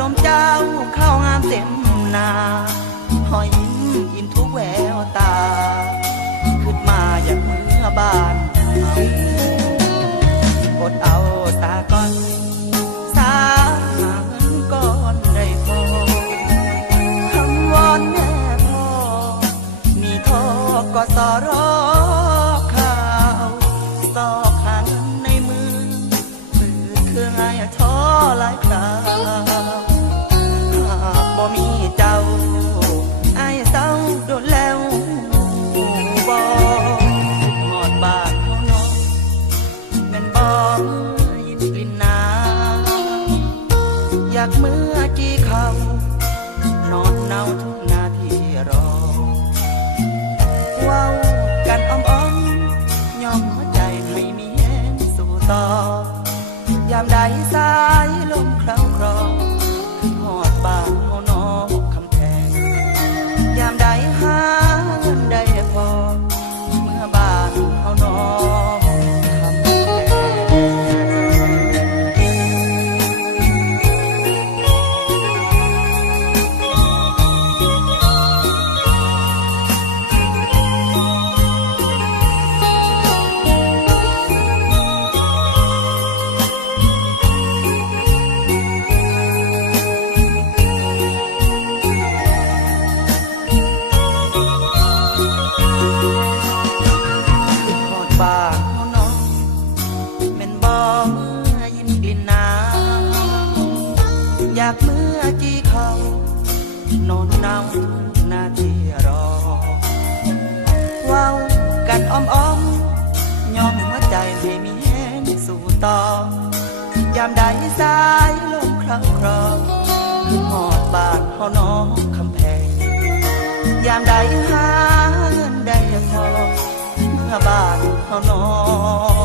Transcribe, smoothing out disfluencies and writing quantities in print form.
ลมเจ้าเข้างามเต็มนาหอยยิ้มอินทุกแววตาขึ้นมาอยากเมื่อบ้านอดเอาตาก่อนสาหาเงินก่อนได้พอคำวอนแม่พ่อมีท่อก็สอรอข่าวสอกหาเงินในมือมือคือไงท้อหลายคราวหากบ่มีเจ้าไอ้เศร้าโดนแล้วบ่หอดบาดเฮาเนาะแม่นบ่ยินกลิ่นน้ำอยากเมื่อจีเขานอนเนาทุกนาทีรอเว้ากันอ้อมๆยอมหัวใจให้มีแห้งสู่ต่อยามใดสายลมเคล้าคลอหอดบ้านเฮาเนาะคำแพงยามใดหาเงินได้พอเมื่อบ้านเฮาเนาะคำแพบ้านเฮาเนาะแม่นบ่เมื่อยินกลิ่นน้ำอยากเมื่อจีเขานอนเนาทุกนาทีรอเว้ากันอ้อมๆยอมหัวใจให้มีแห้งสู่ต่อยามใดสายลมเคล้าคลอหอดบ้านเฮาเนาะคำแพงยามใดหาเงินได้พอเมื่อบ้านเฮาเนาะ